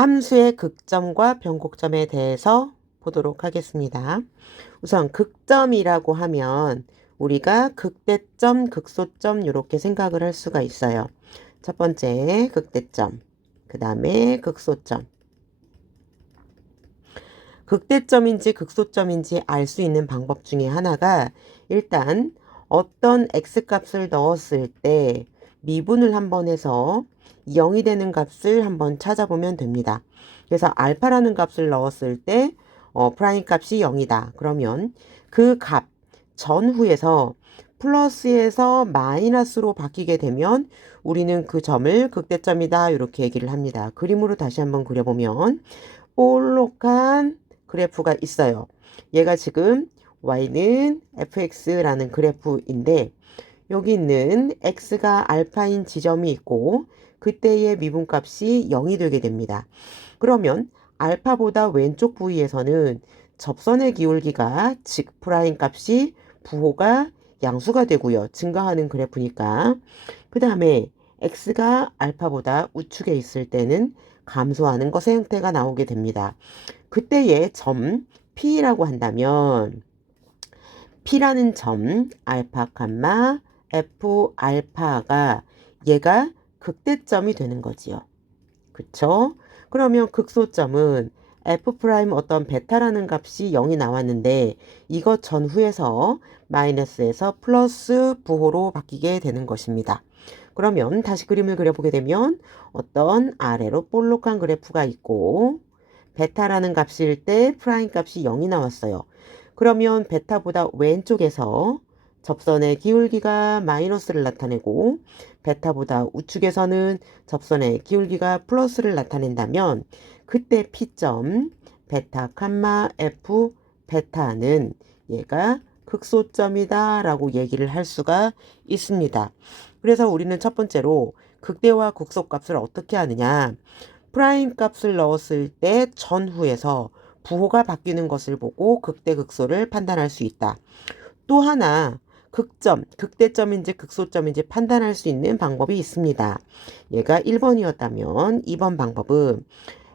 함수의 극점과 변곡점에 대해서 보도록 하겠습니다. 우선 극점이라고 하면 우리가 극대점, 극소점 이렇게 생각을 할 수가 있어요. 첫 번째 극대점, 그 다음에 극소점. 극대점인지 극소점인지 알 수 있는 방법 중에 하나가 일단 어떤 x값을 넣었을 때 미분을 한번 해서 0이 되는 값을 한번 찾아보면 됩니다. 그래서 알파라는 값을 넣었을 때 프라임 값이 0이다. 그러면 그 값 전후에서 플러스에서 마이너스로 바뀌게 되면 우리는 그 점을 극대점이다 이렇게 얘기를 합니다. 그림으로 다시 한번 그려보면 볼록한 그래프가 있어요. 얘가 지금 y는 fx라는 그래프인데 여기 있는 x가 알파인 지점이 있고 그때의 미분값이 0이 되게 됩니다. 그러면 알파보다 왼쪽 부위에서는 접선의 기울기가 즉 프라임 값이 부호가 양수가 되고요. 증가하는 그래프니까. 그 다음에 x가 알파보다 우측에 있을 때는 감소하는 것의 형태가 나오게 됩니다. 그때의 점 P라고 한다면 P라는 점 알파 감마 F 알파가 얘가 극대점이 되는 거지요. 그쵸? 그러면 극소점은 F 프라임 어떤 베타라는 값이 0이 나왔는데 이것 전후에서 마이너스에서 플러스 부호로 바뀌게 되는 것입니다. 그러면 다시 그림을 그려보게 되면 어떤 아래로 볼록한 그래프가 있고 베타라는 값일 때 프라임 값이 0이 나왔어요. 그러면 베타보다 왼쪽에서 접선의 기울기가 마이너스를 나타내고 베타보다 우측에서는 접선의 기울기가 플러스를 나타낸다면 그때 P점 베타 캄마 F 베타는 얘가 극소점이다 라고 얘기를 할 수가 있습니다. 그래서 우리는 첫 번째로 극대와 극소값을 어떻게 하느냐, 프라임 값을 넣었을 때 전후에서 부호가 바뀌는 것을 보고 극대 극소를 판단할 수 있다. 또 하나 극점, 극대점인지 극소점인지 판단할 수 있는 방법이 있습니다. 얘가 1번이었다면 2번 방법은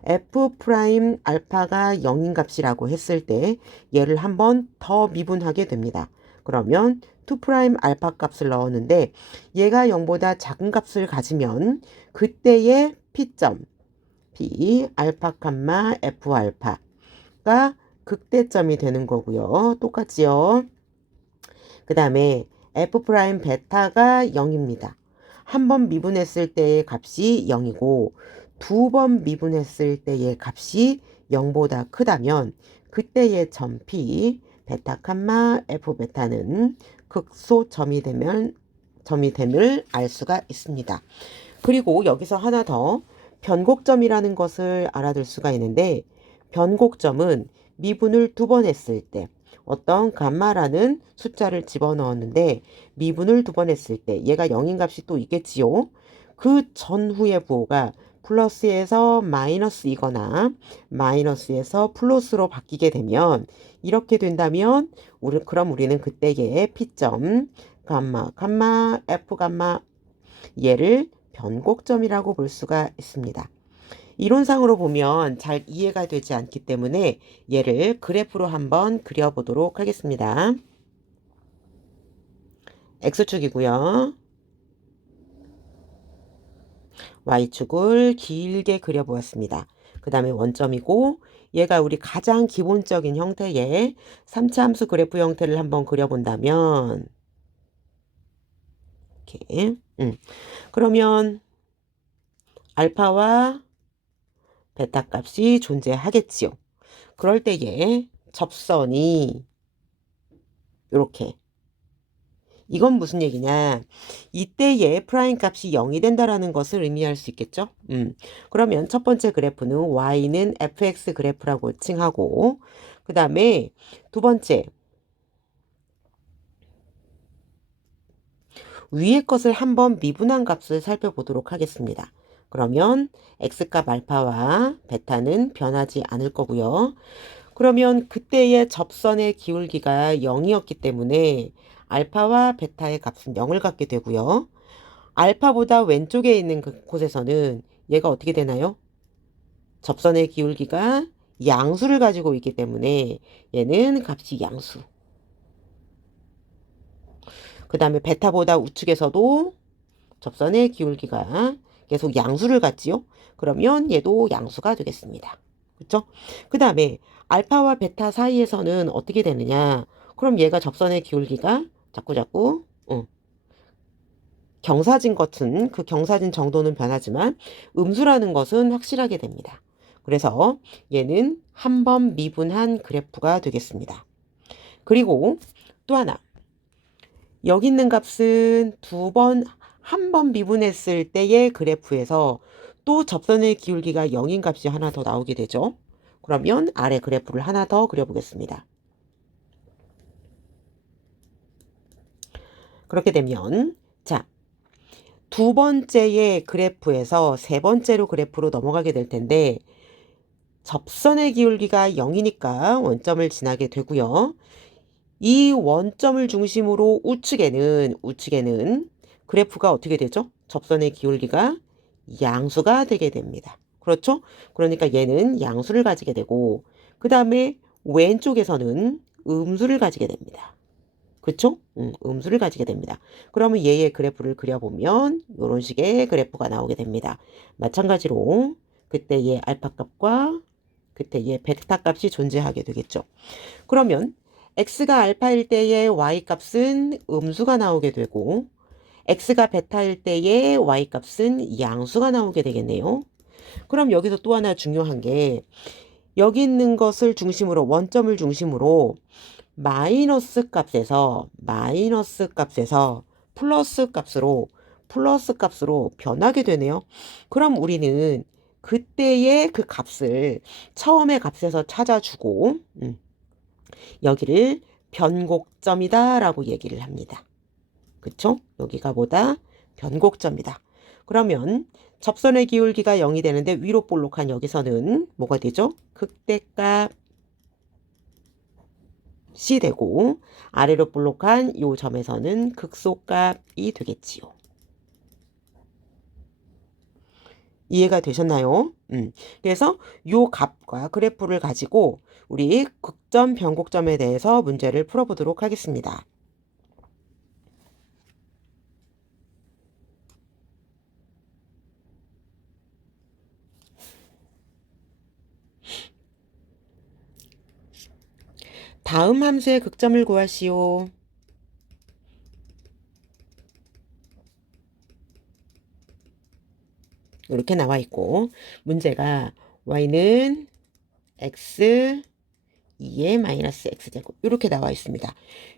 f 프라임 알파가 0인 값이라고 했을 때 얘를 한 번 더 미분하게 됩니다. 그러면 2 프라임 알파 값을 넣었는데 얘가 0보다 작은 값을 가지면 그때의 P점 P 알파 캄마 F 알파가 극대점이 되는 거고요. 똑같지요. 그 다음에 F 프라임 베타가 0입니다. 한 번 미분했을 때의 값이 0이고 두 번 미분했을 때의 값이 0보다 크다면 그때의 점 P 베타 캄마 F 베타는 극소점이 됨을 알 수가 있습니다. 그리고 여기서 하나 더 변곡점이라는 것을 알아둘 수가 있는데 변곡점은 미분을 두 번 했을 때 어떤 감마라는 숫자를 집어넣었는데 미분을 두 번 했을 때 얘가 0인 값이 또 있겠지요. 그 전후의 부호가 플러스에서 마이너스이거나 마이너스에서 플러스로 바뀌게 되면 이렇게 된다면 그럼 우리는 그때의 P점 감마 F 감마 얘를 변곡점이라고 볼 수가 있습니다. 이론상으로 보면 잘 이해가 되지 않기 때문에 얘를 그래프로 한번 그려보도록 하겠습니다. X축이고요. Y축을 길게 그려보았습니다. 그 다음에 원점이고 얘가 우리 가장 기본적인 형태의 3차 함수 그래프 형태를 한번 그려본다면 이렇게 그러면 알파와 베타 값이 존재하겠지요. 그럴 때에 접선이 이렇게 이건 무슨 얘기냐, 이때의 프라임 값이 0이 된다라는 것을 의미할 수 있겠죠. 그러면 첫 번째 그래프는 y는 fx 그래프라고 칭하고 그 다음에 두 번째 위의 것을 한번 미분한 값을 살펴보도록 하겠습니다. 그러면 x값 알파와 베타는 변하지 않을 거고요. 그러면 그때의 접선의 기울기가 0이었기 때문에 알파와 베타의 값은 0을 갖게 되고요. 알파보다 왼쪽에 있는 곳에서는 얘가 어떻게 되나요? 접선의 기울기가 양수를 가지고 있기 때문에 얘는 값이 양수. 그 다음에 베타보다 우측에서도 접선의 기울기가 계속 양수를 갖지요. 그러면 얘도 양수가 되겠습니다. 그렇죠? 그 다음에 알파와 베타 사이에서는 어떻게 되느냐? 그럼 얘가 접선의 기울기가 자꾸 경사진 것은 그 경사진 정도는 변하지만 음수라는 것은 확실하게 됩니다. 그래서 얘는 한 번 미분한 그래프가 되겠습니다. 그리고 또 하나, 여기 있는 값은 한 번 미분했을 때의 그래프에서 또 접선의 기울기가 0인 값이 하나 더 나오게 되죠. 그러면 아래 그래프를 하나 더 그려보겠습니다. 그렇게 되면 자, 두 번째의 그래프에서 세 번째로 그래프로 넘어가게 될 텐데 접선의 기울기가 0이니까 원점을 지나게 되고요. 이 원점을 중심으로 우측에는 그래프가 어떻게 되죠? 접선의 기울기가 양수가 되게 됩니다. 그렇죠? 그러니까 얘는 양수를 가지게 되고 그 다음에 왼쪽에서는 음수를 가지게 됩니다. 그쵸? 음수를 가지게 됩니다. 그러면 얘의 그래프를 그려보면 이런 식의 그래프가 나오게 됩니다. 마찬가지로 그때 얘 알파 값과 그때 얘 베타 값이 존재하게 되겠죠. 그러면 x가 알파일 때의 y 값은 음수가 나오게 되고 x가 베타일 때의 y 값은 양수가 나오게 되겠네요. 그럼 여기서 또 하나 중요한 게 여기 있는 것을 중심으로 원점을 중심으로 마이너스 값에서 플러스 값으로 변하게 되네요. 그럼 우리는 그때의 그 값을 처음의 값에서 찾아주고 여기를 변곡점이다 라고 얘기를 합니다. 그쵸? 여기가 뭐다? 변곡점이다. 그러면 접선의 기울기가 0이 되는데 위로 볼록한 여기서는 뭐가 되죠? 극대값 이 되고 아래로 볼록한 요 점에서는 극소값이 되겠지요. 이해가 되셨나요? 그래서 요 값과 그래프를 가지고 우리 극점, 변곡점에 대해서 문제를 풀어보도록 하겠습니다. 다음 함수의 극점을 구하시오. 이렇게 나와 있고 문제가 y는 x 2의 마이너스 x제곱 이렇게 나와 있습니다.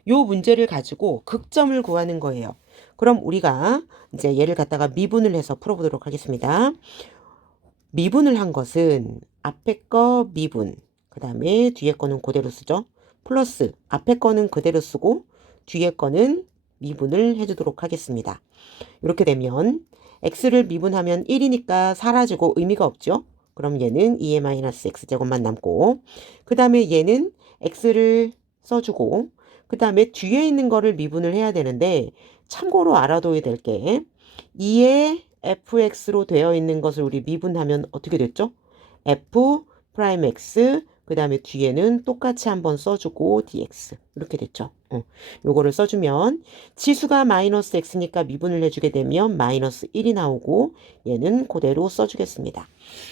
요 문제를 가지고 극점을 구하는 거예요. 그럼 우리가 이제 얘를 갖다가 미분을 해서 풀어보도록 하겠습니다. 미분을 한 것은 앞에 거 미분, 그 다음에 뒤에 거는 그대로 쓰죠. 플러스 앞에 거는 그대로 쓰고 뒤에 거는 미분을 해주도록 하겠습니다. 이렇게 되면 x를 미분하면 1이니까 사라지고 의미가 없죠. 그럼 얘는 2의 마이너스 x제곱만 남고 그 다음에 얘는 x를 써주고 그 다음에 뒤에 있는 거를 미분을 해야 되는데 참고로 알아둬야 될 게 2의 fx로 되어 있는 것을 우리 미분하면 어떻게 됐죠? f 프라임 x 그 다음에 뒤에는 똑같이 한번 써주고 dx 이렇게 됐죠. 요거를 써주면 치수가 마이너스 x니까 미분을 해주게 되면 마이너스 1이 나오고 얘는 그대로 써주겠습니다.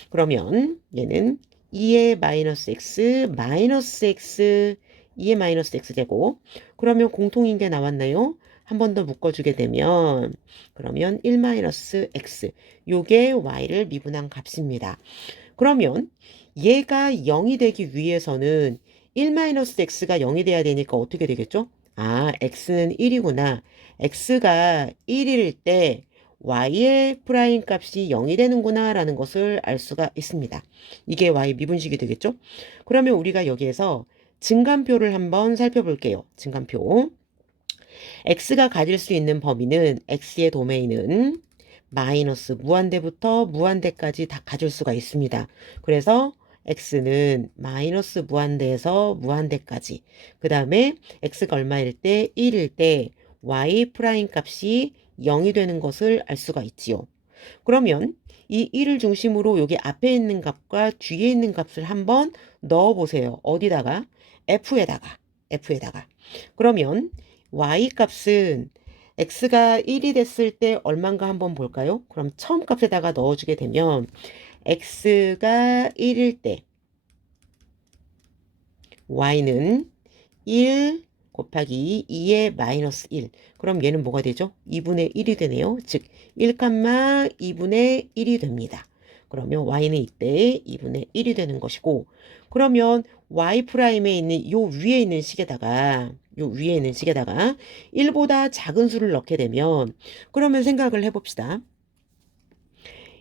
그러면 얘는 2의 마이너스 x 2의 마이너스 x제곱 그러면 공통인 게 나왔나요? 한 번 더 묶어주게 되면 그러면 1-x 요게 y를 미분한 값입니다. 그러면 얘가 0이 되기 위해서는 1-x가 0이 돼야 되니까 어떻게 되겠죠? 아, x는 1이구나. x가 1일 때 y의 프라임 값이 0이 되는구나 라는 것을 알 수가 있습니다. 이게 y 미분식이 되겠죠? 그러면 우리가 여기에서 증간표를 한번 살펴볼게요. 증간표. x가 가질 수 있는 범위는 x의 도메인은 마이너스 무한대부터 무한대까지 다 가질 수가 있습니다. 그래서 x는 마이너스 무한대에서 무한대까지 그 다음에 x가 얼마일 때 1일 때 y 프라임 값이 0이 되는 것을 알 수가 있지요. 그러면 이 1을 중심으로 여기 앞에 있는 값과 뒤에 있는 값을 한번 넣어보세요. 어디다가? F에다가. 그러면 y 값은 x가 1이 됐을 때 얼마인가 한번 볼까요? 그럼 처음 값에다가 넣어주게 되면 x가 1일 때 y는 1 곱하기 2의 마이너스 1. 그럼 얘는 뭐가 되죠? 2분의 1이 되네요. 즉 1, 2분의 1이 됩니다. 그러면 y는 이때 2분의 1이 되는 것이고, 그러면 y'에 있는 요 위에 있는 식에다가 1보다 작은 수를 넣게 되면, 그러면 생각을 해봅시다.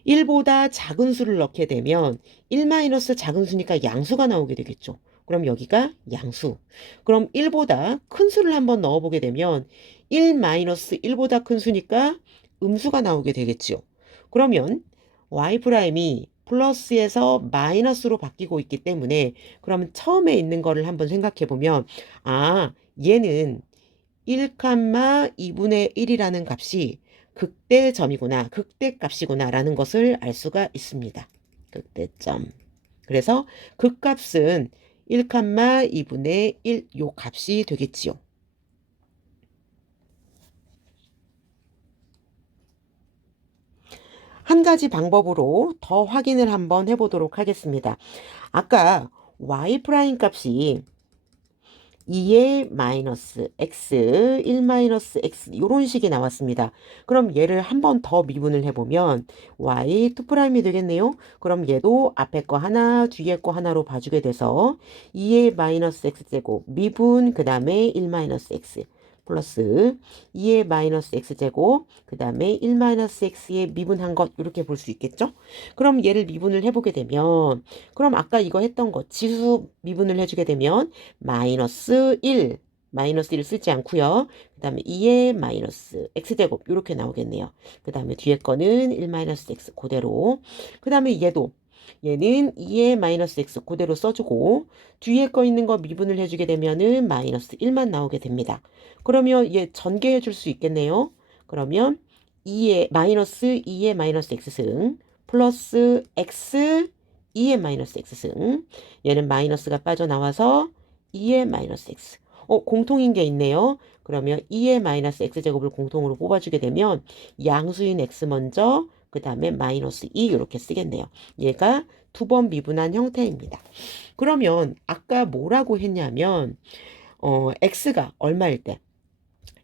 1보다 작은 수를 넣게 되면 1 마이너스 작은 수니까 양수가 나오게 되겠죠. 그럼 여기가 양수. 그럼 1보다 큰 수를 한번 넣어보게 되면 1 마이너스 1보다 큰 수니까 음수가 나오게 되겠죠. 그러면 y'이 플러스에서 마이너스로 바뀌고 있기 때문에, 그러면 처음에 있는 거를 한번 생각해 보면, 얘는 1, 2분의 1이라는 값이 극대점이구나, 극대값이구나 라는 것을 알 수가 있습니다. 극대점. 그래서 극값은 1, 2분의 1 요 값이 되겠지요. 한 가지 방법으로 더 확인을 한번 해보도록 하겠습니다. 아까 y' 값이 2의 마이너스 x, 1 마이너스 x 이런 식이 나왔습니다. 그럼 얘를 한 번 더 미분을 해보면 y 2'이 되겠네요. 그럼 얘도 앞에 거 하나, 뒤에 거 하나로 봐주게 돼서 2의 마이너스 x제곱 미분 그 다음에 1 마이너스 x 플러스 2의 마이너스 x제곱 그 다음에 1 마이너스 x의 미분한 것, 이렇게 볼 수 있겠죠? 그럼 얘를 미분을 해보게 되면, 그럼 아까 이거 했던 거 지수 미분을 해주게 되면 마이너스 1 쓰지 않고요. 그 다음에 2의 마이너스 x제곱 이렇게 나오겠네요. 그 다음에 뒤에 거는 1 마이너스 x 그대로. 그 다음에 얘는 2의 마이너스 x 그대로 써주고, 뒤에 거 있는 거 미분을 해주게 되면은 마이너스 1만 나오게 됩니다. 그러면 얘 전개해 줄 수 있겠네요. 그러면 2의 마이너스 2의 마이너스 x승 플러스 x 2의 마이너스 x승, 얘는 마이너스가 빠져나와서 2의 마이너스 x. 공통인 게 있네요. 그러면 2의 마이너스 x제곱을 공통으로 뽑아주게 되면 양수인 x 먼저 그 다음에 마이너스 2 이렇게 쓰겠네요. 얘가 두 번 미분한 형태입니다. 그러면 아까 뭐라고 했냐면 x가 얼마일 때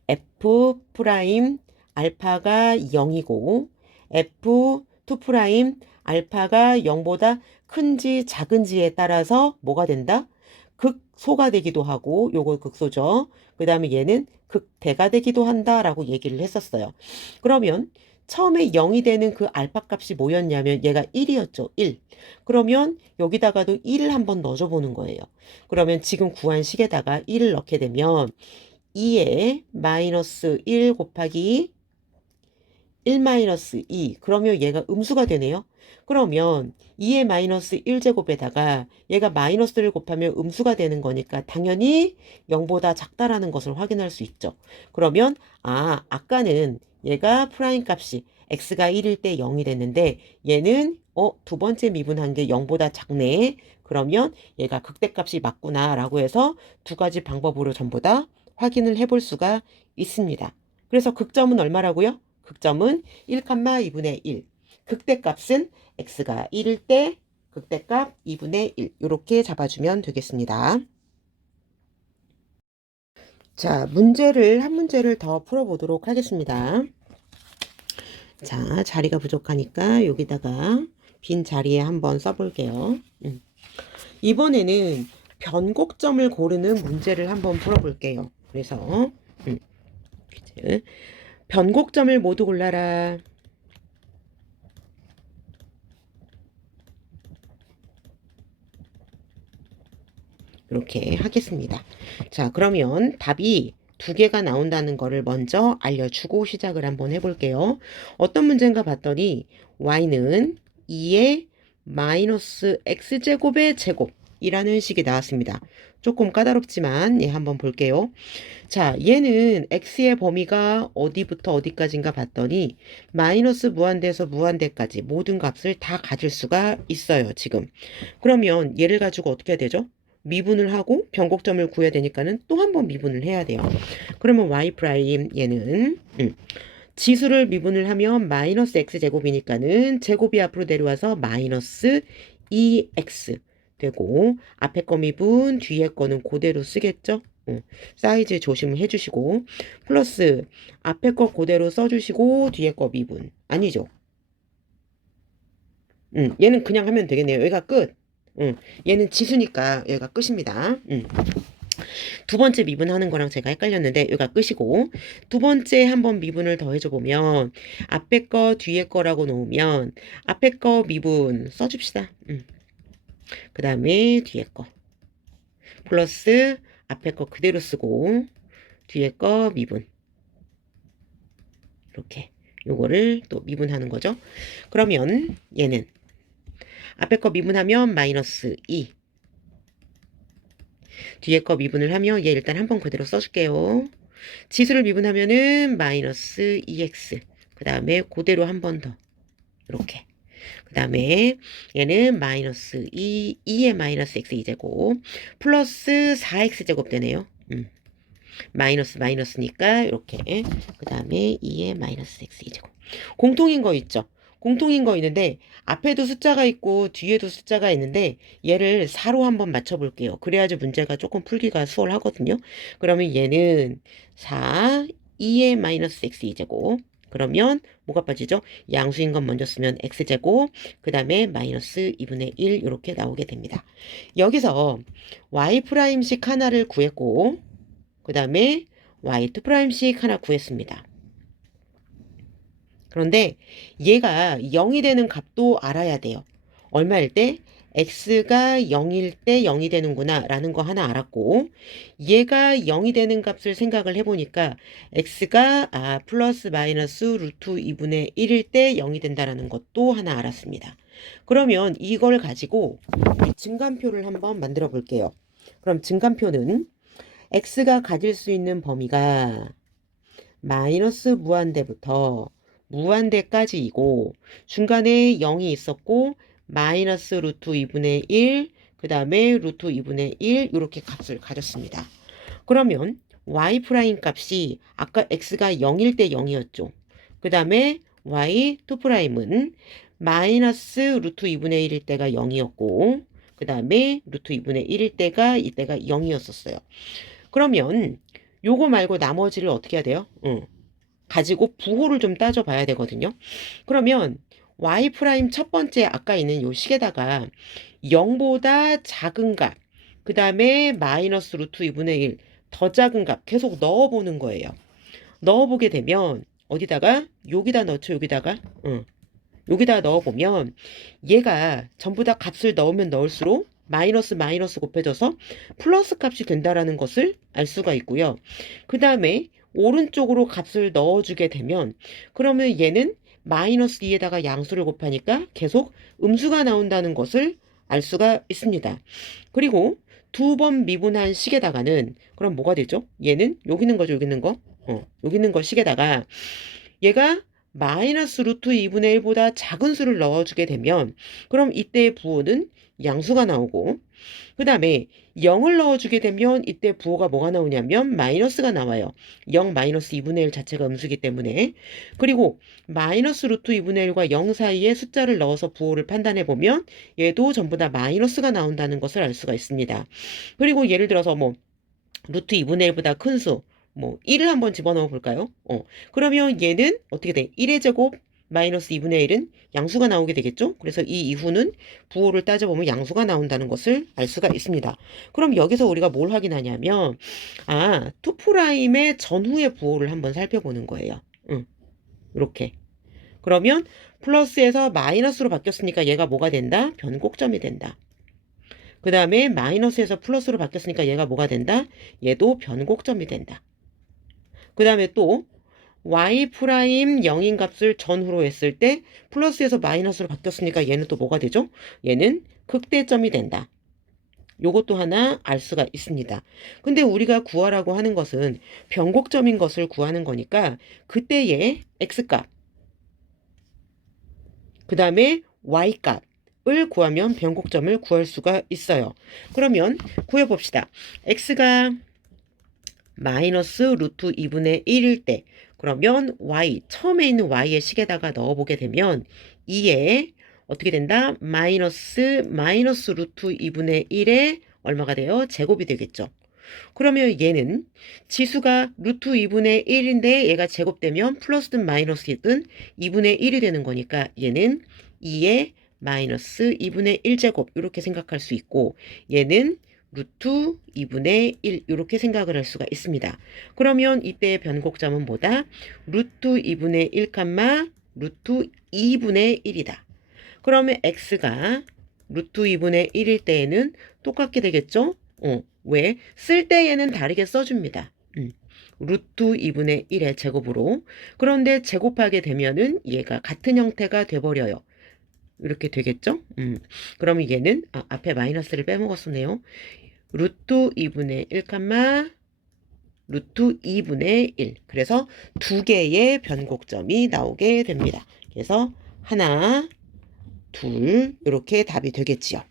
f 프라임 알파가 0이고 f2 알파가 0보다 큰지 작은지에 따라서 뭐가 된다? 극소가 되기도 하고, 요거 극소죠. 그 다음에 얘는 극대가 되기도 한다라고 얘기를 했었어요. 그러면 처음에 0이 되는 그 알파 값이 뭐였냐면 얘가 1이었죠. 1. 그러면 여기다가도 1을 한번 넣어줘 보는 거예요. 그러면 지금 구한 식에다가 1을 넣게 되면 2에 마이너스 1 곱하기 1 마이너스 2. 그러면 얘가 음수가 되네요. 그러면 2의 마이너스 1제곱에다가 얘가 마이너스를 곱하면 음수가 되는 거니까 당연히 0보다 작다라는 것을 확인할 수 있죠. 그러면 아까는 얘가 프라임 값이 x가 1일 때 0이 됐는데 얘는 두 번째 미분한 게 0보다 작네. 그러면 얘가 극대값이 맞구나 라고 해서 두 가지 방법으로 전부 다 확인을 해볼 수가 있습니다. 그래서 극점은 얼마라고요? 극점은 1, 2분의 1. 극대값은 x가 1일 때 극대값 2분의 1. 이렇게 잡아주면 되겠습니다. 자, 한 문제를 더 풀어보도록 하겠습니다. 자, 자리가 부족하니까 여기다가 빈 자리에 한번 써볼게요. 이번에는 변곡점을 고르는 문제를 한번 풀어볼게요. 그래서 변곡점을 모두 골라라. 이렇게 하겠습니다. 자, 그러면 답이 두 개가 나온다는 거를 먼저 알려주고 시작을 한번 해볼게요. 어떤 문제인가 봤더니 y는 2의 마이너스 x제곱의 제곱이라는 식이 나왔습니다. 조금 까다롭지만 예, 한번 볼게요. 자, 얘는 x의 범위가 어디부터 어디까지인가 봤더니 마이너스 무한대에서 무한대까지 모든 값을 다 가질 수가 있어요, 지금. 그러면 얘를 가지고 어떻게 해야 되죠? 미분을 하고 변곡점을 구해야 되니까는 또 한 번 미분을 해야 돼요. 그러면 y 프라임 얘는 지수를 미분을 하면 마이너스 x제곱이니까는 제곱이 앞으로 내려와서 마이너스 2x 되고 앞에 거 미분 뒤에 거는 그대로 쓰겠죠? 사이즈 조심을 해주시고 플러스 앞에 거 그대로 써주시고 뒤에 거 미분 아니죠? 얘는 그냥 하면 되겠네요. 여기가 끝. 얘는 지수니까 여기가 끝입니다. 두 번째 미분하는 거랑 제가 헷갈렸는데 여기가 끝이고 두 번째 한번 미분을 더해줘 보면 앞에 거 뒤에 거라고 놓으면 앞에 거 미분 써줍시다. 그 다음에 뒤에 거 플러스 앞에 거 그대로 쓰고 뒤에 거 미분 이렇게 요거를 또 미분하는 거죠. 그러면 얘는 앞에 거 미분하면 마이너스 2 뒤에 거 미분을 하면 얘 일단 한번 그대로 써줄게요. 지수를 미분하면은 마이너스 2x 그 다음에 그대로 한 번 더 이렇게 그 다음에 얘는 마이너스 2의 마이너스 x 2제곱 플러스 4x제곱 되네요. 마이너스 마이너스니까 이렇게 그 다음에 2의 마이너스 x 2제곱 공통인 거 있죠. 공통인 거 있는데 앞에도 숫자가 있고 뒤에도 숫자가 있는데 얘를 4로 한번 맞춰볼게요. 그래야지 문제가 조금 풀기가 수월하거든요. 그러면 얘는 4, 2의 마이너스 x 2제곱 그러면 뭐가 빠지죠? 양수인 건 먼저 쓰면 x제곱 그 다음에 마이너스 2분의 1 이렇게 나오게 됩니다. 여기서 y'식 하나를 구했고 그 다음에 y2'식 하나 구했습니다. 그런데 얘가 0이 되는 값도 알아야 돼요. 얼마일 때? x가 0일 때 0이 되는구나 라는 거 하나 알았고 얘가 0이 되는 값을 생각을 해보니까 x가 플러스 마이너스 루트 2분의 1일 때 0이 된다라는 것도 하나 알았습니다. 그러면 이걸 가지고 증간표를 한번 만들어 볼게요. 그럼 증간표는 x가 가질 수 있는 범위가 마이너스 무한대부터 무한대까지이고 중간에 0이 있었고 마이너스 루트 2분의 1, 그 다음에 루트 2분의 1 이렇게 값을 가졌습니다. 그러면 y 프라임 값이 아까 x가 0일 때 0이었죠. 그 다음에 y2 프라임은 마이너스 루트 2분의 1일 때가 0이었고 그 다음에 루트 2분의 1일 때가 이때가 0이었었어요. 그러면 요거 말고 나머지를 어떻게 해야 돼요? 가지고 부호를 좀 따져봐야 되거든요. 그러면 y 프라임 첫 번째 아까 있는 요 식에다가 0보다 작은 값, 그 다음에 마이너스 루트 2분의 1, 더 작은 값 계속 넣어보는 거예요. 넣어보게 되면 어디다가 여기다 넣죠. 여기다가 여기다 넣어보면 얘가 전부 다 값을 넣으면 넣을수록 마이너스 마이너스 곱해져서 플러스 값이 된다라는 것을 알 수가 있고요. 그 다음에 오른쪽으로 값을 넣어주게 되면 그러면 얘는 마이너스 2에다가 양수를 곱하니까 계속 음수가 나온다는 것을 알 수가 있습니다. 그리고 두 번 미분한 식에다가는 그럼 뭐가 되죠? 얘는 여기 있는 거죠. 여기 있는 거. 여기 있는 거 식에다가 얘가 마이너스 루트 2분의 1보다 작은 수를 넣어주게 되면 그럼 이때의 부호는 양수가 나오고 그 다음에 0을 넣어주게 되면 이때 부호가 뭐가 나오냐면 마이너스가 나와요. 0 마이너스 2분의 1 자체가 음수기 때문에 그리고 마이너스 루트 2분의 1과 0 사이에 숫자를 넣어서 부호를 판단해 보면 얘도 전부 다 마이너스가 나온다는 것을 알 수가 있습니다. 그리고 예를 들어서 뭐 루트 2분의 1보다 큰 수, 뭐 1을 한번 집어넣어 볼까요? 그러면 얘는 어떻게 돼? 1의 제곱 마이너스 2분의 1은 양수가 나오게 되겠죠? 그래서 이 이후는 부호를 따져보면 양수가 나온다는 것을 알 수가 있습니다. 그럼 여기서 우리가 뭘 확인하냐면 2'의 전후의 부호를 한번 살펴보는 거예요. 이렇게. 그러면 플러스에서 마이너스로 바뀌었으니까 얘가 뭐가 된다? 변곡점이 된다. 그 다음에 마이너스에서 플러스로 바뀌었으니까 얘가 뭐가 된다? 얘도 변곡점이 된다. 그 다음에 또 y 프라임 0인 값을 전후로 했을 때 플러스에서 마이너스로 바뀌었으니까 얘는 또 뭐가 되죠? 얘는 극대점이 된다. 요것도 하나 알 수가 있습니다. 근데 우리가 구하라고 하는 것은 변곡점인 것을 구하는 거니까 그때의 x값, 그 다음에 y값을 구하면 변곡점을 구할 수가 있어요. 그러면 구해봅시다. x가 마이너스 루트 2분의 1일 때, 그러면 y, 처음에 있는 y의 식에다가 넣어보게 되면 2에 어떻게 된다? 마이너스 루트 2분의 1에 얼마가 돼요? 제곱이 되겠죠. 그러면 얘는 지수가 루트 2분의 1인데 얘가 제곱되면 플러스든 마이너스든 2분의 1이 되는 거니까 얘는 2의 마이너스 2분의 1제곱 이렇게 생각할 수 있고, 얘는 루트 2분의 1 이렇게 생각을 할 수가 있습니다. 그러면 이때의 변곡점은 뭐다? 루트 2분의 1 칸마 루트 2분의 1이다. 그러면 x가 루트 2분의 1일 때에는 똑같게 되겠죠? 왜? 쓸 때에는 다르게 써줍니다. 루트 2분의 1의 제곱으로. 그런데 제곱하게 되면은 얘가 같은 형태가 돼버려요. 이렇게 되겠죠? 그러면 얘는 앞에 마이너스를 빼먹었었네요. 루트 2분의 1 칸마 루트 2분의 1. 그래서 두 개의 변곡점이 나오게 됩니다. 그래서 하나, 둘 이렇게 답이 되겠지요.